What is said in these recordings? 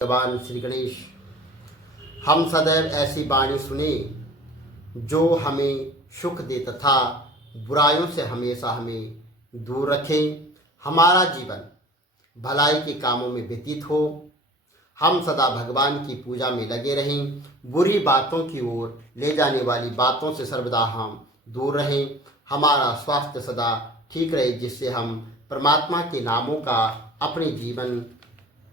भगवान श्री गणेश हम सदैव ऐसी वाणी सुने जो हमें सुख दे तथा बुराइयों से हमेशा हमें दूर रखे। हमारा जीवन भलाई के कामों में व्यतीत हो। हम सदा भगवान की पूजा में लगे रहें। बुरी बातों की ओर ले जाने वाली बातों से सर्वदा हम दूर रहें। हमारा स्वास्थ्य सदा ठीक रहे, जिससे हम परमात्मा के नामों का अपने जीवन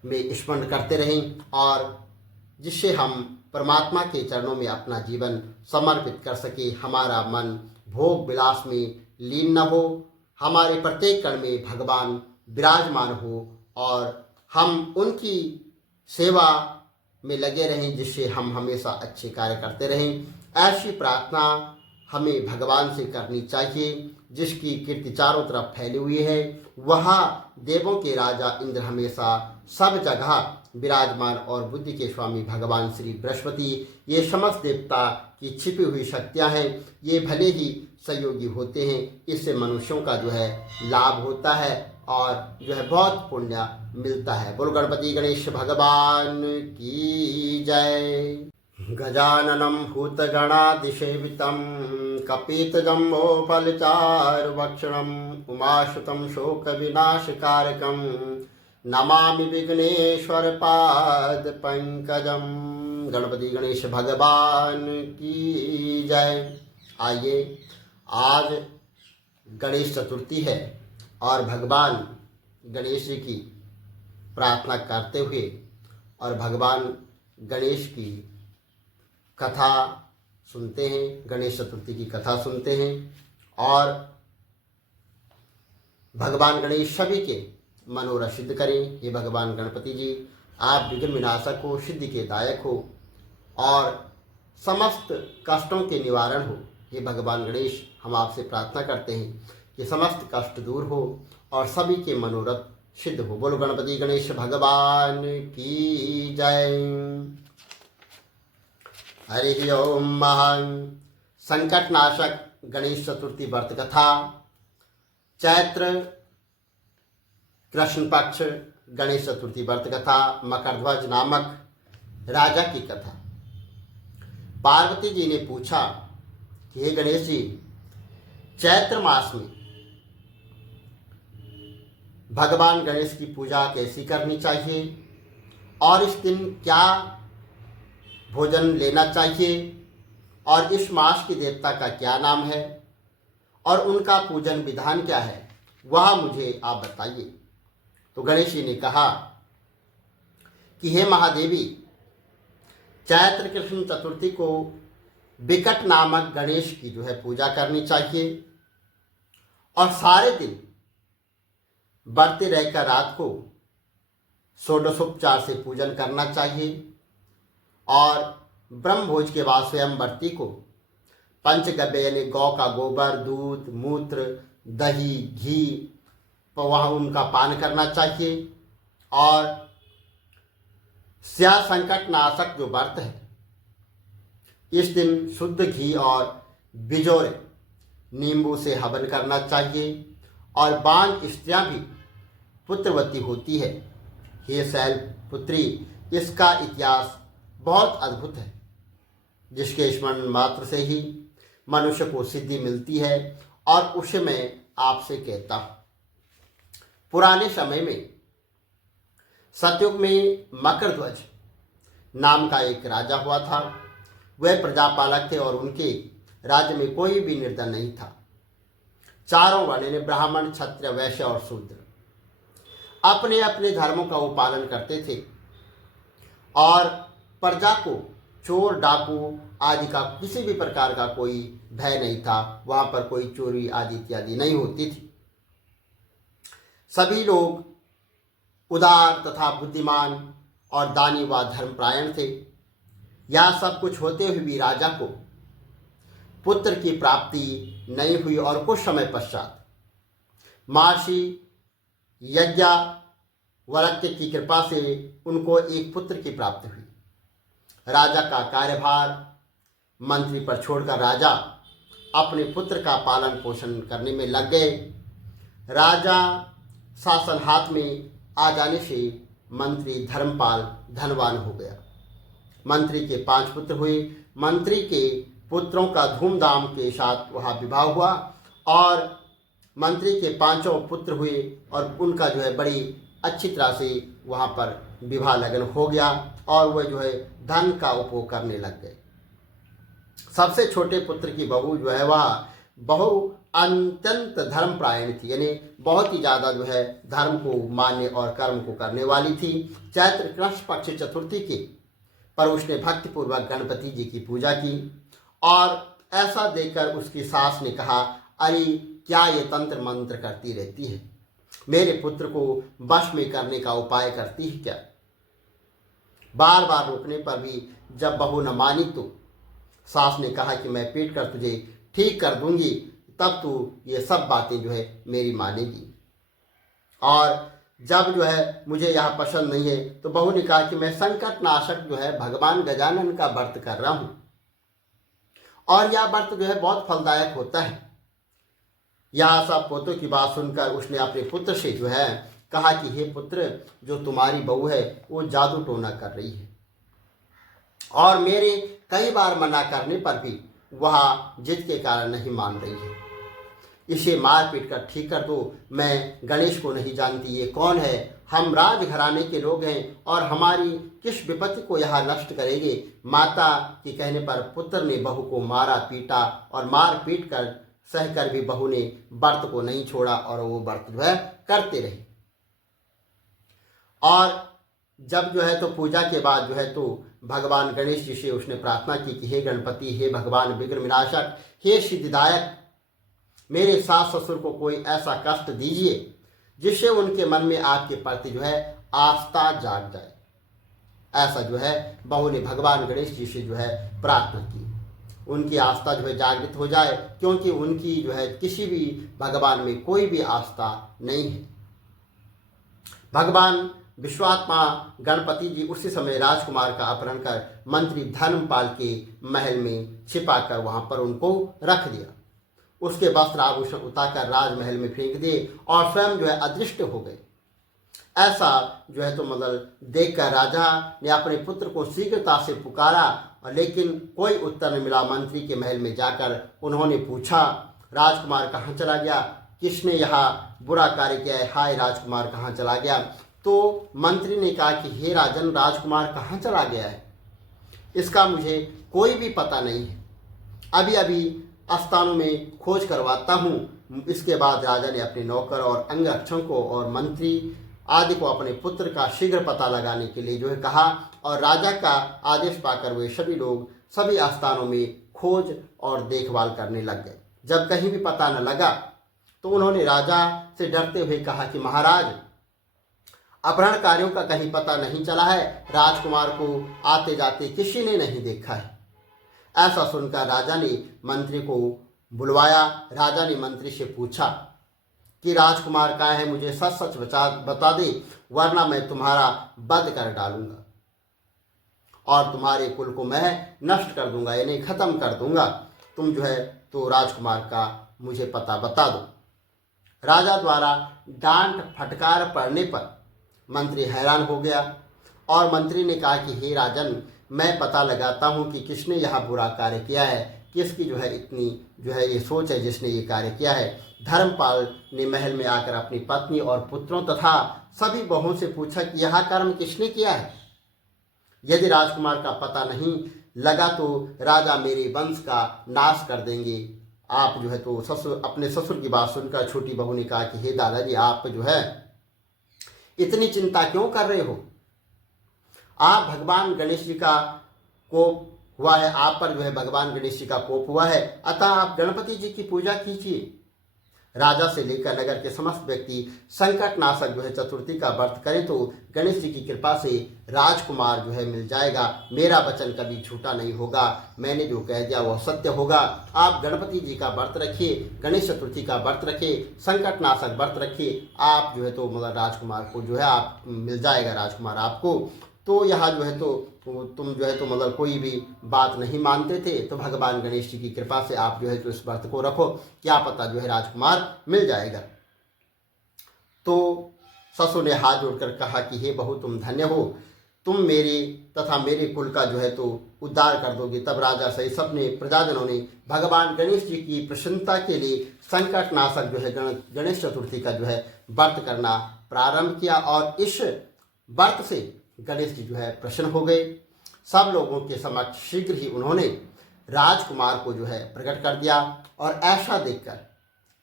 में स्मरण करते रहें और जिससे हम परमात्मा के चरणों में अपना जीवन समर्पित कर सके। हमारा मन भोग विलास में लीन न हो, हमारे प्रत्येक कण में भगवान विराजमान हो और हम उनकी सेवा में लगे रहें, जिससे हम हमेशा अच्छे कार्य करते रहें। ऐसी प्रार्थना हमें भगवान से करनी चाहिए, जिसकी कीर्ति चारों तरफ फैली हुई है। वह देवों के राजा इंद्र हमेशा सब जगह विराजमान और बुद्धि के स्वामी भगवान श्री बृहस्पति, ये समस्त देवता की छिपी हुई शक्तियां हैं। ये भले ही सहयोगी होते हैं, इससे मनुष्यों का लाभ होता है और बहुत पुण्य मिलता है। बोल गणपति गणेश भगवान की जय। गजाननं भूतगणाधिसेवितं कपितजम्बोफलचारुभक्षणं उमासुतं शोकविनाशकारकं नमामि विघ्नेश्वर पादपंकजं। गणपति गणेश भगवान की जय। आइए, आज गणेश चतुर्थी है और भगवान गणेश जी की प्रार्थना करते हुए और भगवान गणेश की कथा सुनते हैं, गणेश चतुर्थी की कथा सुनते हैं और भगवान गणेश सभी के मनोरथ सिद्ध करें। ये भगवान गणपति जी, आप विघ्न विनाशक हो, सिद्धि के दायक हो और समस्त कष्टों के निवारण हो। ये भगवान गणेश, हम आपसे प्रार्थना करते हैं कि समस्त कष्ट दूर हो और सभी के मनोरथ सिद्ध हो। बोलो गणपति गणेश भगवान की जय। हरि ओम। संकटनाशक गणेश चतुर्थी व्रत कथा। चैत्र कृष्ण पक्ष गणेश चतुर्थी व्रत कथा। मकरध्वज नामक राजा की कथा। पार्वती जी ने पूछा कि हे गणेश जी, चैत्र मास में भगवान गणेश की पूजा कैसी करनी चाहिए और इस दिन क्या भोजन लेना चाहिए और इस मास के देवता का क्या नाम है और उनका पूजन विधान क्या है, वह मुझे आप बताइए। तो गणेश जी ने कहा कि हे महादेवी, चैत्र कृष्ण चतुर्थी को विकट नामक गणेश की पूजा करनी चाहिए और सारे दिन बढ़ते रहकर रात को षोडशोपचार से पूजन करना चाहिए और ब्रह्मभोज के बाद स्वयं व्रती को पंचगव्य यानी गौ का गोबर, दूध, मूत्र, दही, घी वहाँ उनका पान करना चाहिए और स्या संकट नाशक जो व्रत है, इस दिन शुद्ध घी और बिजोरे नींबू से हवन करना चाहिए और बांझ स्त्रियां भी पुत्रवती होती है। हे शैल पुत्री, इसका इतिहास बहुत अद्भुत है, जिसके स्मरण मात्र से ही मनुष्य को सिद्धि मिलती है और उसे मैं आपसे कहता हूँ। पुराने समय में सतयुग में मकरध्वज नाम का एक राजा हुआ था। वह प्रजापालक थे और उनके राज्य में कोई भी निर्धन नहीं था। चारों वर्ण ने ब्राह्मण, क्षत्रिय, वैश्य और शूद्र अपने अपने धर्मों का वो पालन करते थे और प्रजा को चोर, डाकू आदि का किसी भी प्रकार का कोई भय नहीं था। वहां पर कोई चोरी आदि इत्यादि नहीं होती थी। सभी लोग उदार तथा बुद्धिमान और दानी व धर्मपरायण थे। यह सब कुछ होते हुए भी राजा को पुत्र की प्राप्ति नहीं हुई और कुछ समय पश्चात महर्षि यज्ञवल्क्य की कृपा से उनको एक पुत्र की प्राप्ति हुई। राजा का कार्यभार मंत्री पर छोड़कर राजा अपने पुत्र का पालन पोषण करने में लग गए। राजा शासन हाथ में आ जाने से मंत्री धर्मपाल धनवान हो गया। मंत्री के 5 पुत्र हुए। मंत्री के पुत्रों का धूमधाम के साथ वहाँ विवाह हुआ और मंत्री के 5 पुत्र हुए और उनका जो है बड़ी अच्छी तरह से वहाँ पर विवाह लगन हो गया और वह जो है धन का उपभोग करने लग गए। सबसे छोटे पुत्र की बहू जो है वह अत्यंत धर्मपरायण थी, यानी बहुत ही ज़्यादा जो है धर्म को मानने और कर्म को करने वाली थी। चैत्र कृष्ण पक्ष चतुर्थी के पर उसने भक्तिपूर्वक गणपति जी की पूजा की और ऐसा देखकर उसकी सास ने कहा, अरे क्या ये तंत्र मंत्र करती रहती है, मेरे पुत्र को वश में करने का उपाय करती है क्या। बार बार रोकने पर भी जब बहू न मानी तो सास ने कहा कि मैं पीट कर तुझे ठीक कर दूंगी, तब तू ये सब बातें जो है मेरी मानेगी। और जब जो है मुझे यह पसंद नहीं है तो बहू ने कहा कि मैं संकट नाशक जो है भगवान गजानन का व्रत कर रहा हूँ और यह व्रत जो है बहुत फलदायक होता है। यह सब पोतों की बात सुनकर उसने अपने पुत्र से जो है कहा कि हे पुत्र, जो तुम्हारी बहू है वो जादू टोना कर रही है और मेरे कई बार मना करने पर भी वह जिद के कारण नहीं मान रही है। इसे मार पीट कर ठीक कर दो। मैं गणेश को नहीं जानती, ये कौन है? हम राजघराने के लोग हैं और हमारी किस विपत्ति को यहाँ नष्ट करेंगे। माता के कहने पर पुत्र ने बहू को मारा पीटा और मार पीट कर सहकर भी बहू ने व्रत को नहीं छोड़ा और वो व्रत जो है करते रहे। और जब जो है तो पूजा के बाद जो है तो भगवान गणेश जी से उसने प्रार्थना की कि हे गणपति, हे भगवान विघ्न विनाशक, हे सिद्धिदायक, मेरे सास ससुर को कोई ऐसा कष्ट दीजिए जिससे उनके मन में आपके प्रति जो है आस्था जाग जाए। ऐसा जो है बहू ने भगवान गणेश जी से जो है प्रार्थना की, उनकी आस्था जो है जागृत हो जाए, क्योंकि उनकी जो है किसी भी भगवान में कोई भी आस्था नहीं है। भगवान विश्वात्मा गणपति जी उसी समय राजकुमार का अपहरण कर मंत्री धर्मपाल के महल में छिपा कर वहां पर उनको रख दिया। उसके वस्त्र आभूषण उतारकर राजमहल में फेंक दिए और स्वयं जो है अदृश्य हो गए। ऐसा जो है तो मतलब देखकर राजा ने अपने पुत्र को शीघ्रता से पुकारा और लेकिन कोई उत्तर नहीं मिला। मंत्री के महल में जाकर उन्होंने पूछा, राजकुमार कहाँ चला गया? किसने यहाँ बुरा कार्य किया है? हाय राजकुमार कहाँ चला गया? तो मंत्री ने कहा कि हे राजन, राजकुमार कहाँ चला गया है इसका मुझे कोई भी पता नहीं है। अभी अभी स्थानों में खोज करवाता हूँ। इसके बाद राजा ने अपने नौकर और अंगरक्षकों और मंत्री आदि को अपने पुत्र का शीघ्र पता लगाने के लिए जो है कहा और राजा का आदेश पाकर वे सभी लोग सभी स्थानों में खोज और देखभाल करने लग गए। जब कहीं भी पता न लगा तो उन्होंने राजा से डरते हुए कहा कि महाराज, अपहरणकारियों का कहीं पता नहीं चला है, राजकुमार को आते जाते किसी ने नहीं देखा है। ऐसा सुनकर राजा ने मंत्री को बुलवाया। राजा ने मंत्री से पूछा कि राजकुमार कहाँ है, मुझे सच सच बता दे, वरना मैं तुम्हारा वध कर डालूंगा और तुम्हारे कुल को मैं नष्ट कर दूंगा, यानी खत्म कर दूंगा। तुम जो है तो राजकुमार का मुझे पता बता दो। राजा द्वारा डांट फटकार पड़ने पर मंत्री हैरान हो गया और मंत्री ने कहा कि हे राजन, मैं पता लगाता हूँ कि किसने यह बुरा कार्य किया है, किसकी जो है इतनी जो है ये सोच है जिसने ये कार्य किया है। धर्मपाल ने महल में आकर अपनी पत्नी और पुत्रों तथा सभी बहुओं से पूछा कि यह कर्म किसने किया है। यदि राजकुमार का पता नहीं लगा तो राजा मेरे वंश का नाश कर देंगे। आप जो है तो अपने ससुर की बात सुनकर छोटी बहू ने कहा कि हे दादाजी, आप जो है इतनी चिंता क्यों कर रहे हो? आप भगवान गणेश जी का कोप हुआ है, आप पर जो है भगवान गणेश जी का कोप हुआ है, अतः आप गणपति जी की पूजा कीजिए। राजा से लेकर नगर के समस्त व्यक्ति संकट नाशक जो है चतुर्थी का व्रत करें तो गणेश जी की कृपा से राजकुमार जो है मिल जाएगा। मेरा वचन कभी झूठा नहीं होगा, मैंने जो कह दिया वह सत्य होगा। आप गणपति जी का व्रत रखिए, गणेश चतुर्थी का व्रत रखिए, संकट नाशक व्रत रखिए, आप जो है तो मतलब राजकुमार को जो है आप मिल जाएगा राजकुमार आपको। तो यहाँ जो है तो तुम जो है तो मतलब कोई भी बात नहीं मानते थे, तो भगवान गणेश जी की कृपा से आप जो है तो इस व्रत को रखो, क्या पता जो है राजकुमार मिल जाएगा। तो ससुर ने हाथ जोड़कर कहा कि हे बहू, तुम धन्य हो, तुम मेरे तथा मेरे कुल का जो है तो उद्धार कर दोगे। तब राजा सहित सबने प्रजाजनों ने भगवान गणेश जी की प्रसन्नता के लिए संकट नाशक जो है गणेश चतुर्थी का जो है व्रत करना प्रारंभ किया, और इस व्रत से गणेश जी जो है प्रसन्न हो गए। सब लोगों के समक्ष शीघ्र ही उन्होंने राजकुमार को जो है प्रकट कर दिया, और ऐसा देखकर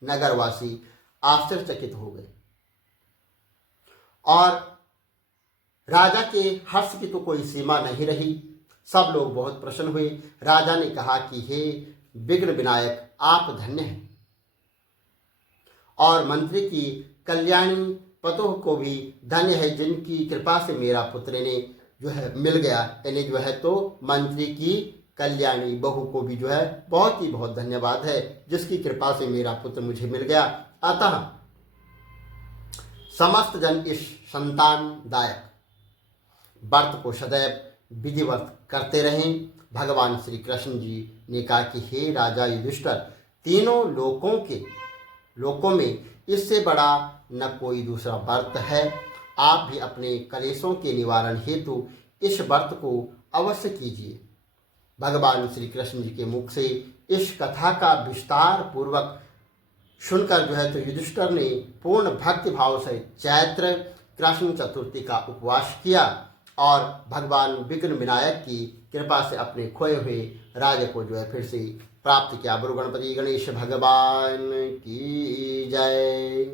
नगरवासी आश्चर्यचकित हो गए, और राजा के हर्ष की तो कोई सीमा नहीं रही। सब लोग बहुत प्रसन्न हुए। राजा ने कहा कि हे विघ्न विनायक, आप धन्य हैं, और मंत्री की कल्याणी पतोह को भी धन्य है, जिनकी कृपा से मेरा पुत्र ने जो है मिल गया। यानी जो है तो मंत्री की कल्याणी बहू को भी जो है बहुत धन्यवाद है, जिसकी कृपा से मेरा पुत्र मुझे मिल गया। अतः समस्त जन इस संतानदायक व्रत को सदैव विधिवत करते रहें। भगवान श्री कृष्ण जी ने कहा कि हे राजा युधिष्ठिर, तीनों लोकों में इससे बड़ा न कोई दूसरा व्रत है। आप भी अपने कलेशों के निवारण हेतु इस व्रत को अवश्य कीजिए। भगवान श्री कृष्ण जी के मुख से इस कथा का विस्तार पूर्वक सुनकर जो है तो युधिष्ठिर ने पूर्ण भक्ति भाव से चैत्र कृष्ण चतुर्थी का उपवास किया, और भगवान विघ्न विनायक की कृपा से अपने खोए हुए राज्य को जो है फिर से प्राप्त किया। गुरु गणपति गणेश भगवान की जय।